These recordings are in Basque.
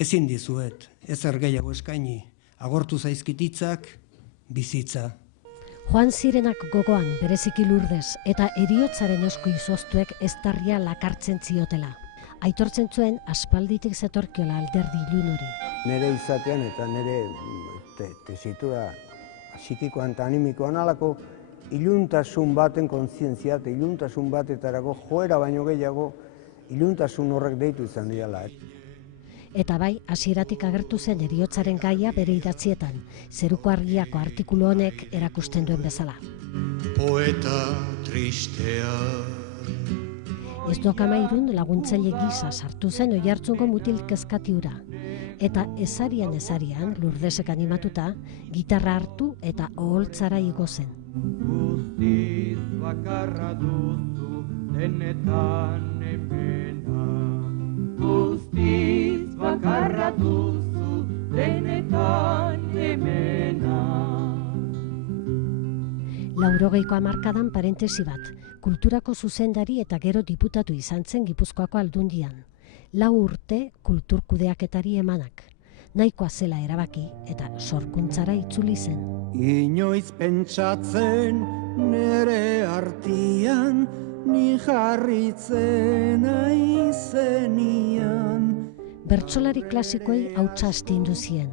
Ezin dizuet, ezer gehiago eskaini, agortu zaizkititzak, bizitza. Joan zirenak gogoan bereziki Lurdes eta heriotzaren esku izoztuek eztarria lakartzen ziotela. Aitortzen zuen aspalditik zetorkiola alderdi ilun hori. Nere izatean eta nere tesitura psikikoan eta animikoan alako iluntasun baten kontzientzia eta iluntasun batetarako joera baino gehiago iluntasun horrek deitu izan direla. Eta bai, hasieratik agertu zen heriotzaren gaia bere idatzietan, Zeruko Argiako artikulu honek erakusten duen bezala. Poeta tristea. Ez Dokamairun laguntzaile gisa sartu zen Oiartzungo mutil kezkati hura. Eta ezarian Lurdesek animatuta, gitarra hartu eta oholtzara igo zen. Guztiz bakarra duzu denetan emena. Guztiz bakarra duzu denetan emena. 80ko hamarkadan parentesi bat, kulturako zuzendari eta gero diputatu izan zen Gipuzkoako Aldundian. 4 urte kultur kudeaketari emanak. Nahikoa zela erabaki eta sorkuntzara itzuli zen. Inoiz pentsatzen nere artian, ni jarritzen aizenian. Bertsolari klasikoei hautsa astindu zien.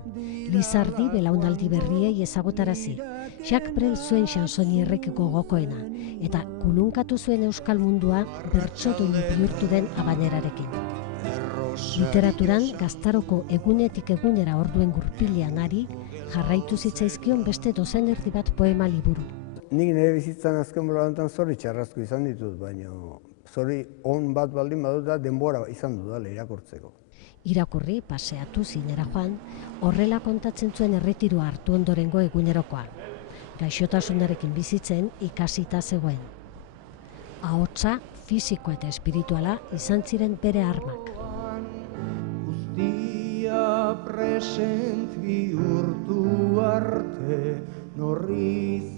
Lizardi belaunaldi berriei ezagutarazi. Jacques Brel zuen chansonierrek gogokoena, eta kulunkatu zuen euskal mundua bertsodun bihurtu den abanerarekin. Literaturan, Gaztaroko egunetik egunera orduen gurpilean ari, jarraitu zitzaizkion beste dozen erdi bat poema liburu. Nik nire bizitzan azken bolabantan zorri txarrazko izan ditut, baina zorri on bat baldin badut da denbora izan dudala irakurtzeko. Irakurri, paseatu zinera joan, horrela kontatzen zuen erretiroa hartu ondorengo egunerokoa. Gaixotasunarekin bizitzen ikasita zegoen. Ahotsa, fisikoa eta espirituala izan ziren bere armak. Guztia present bihurtu arte, norri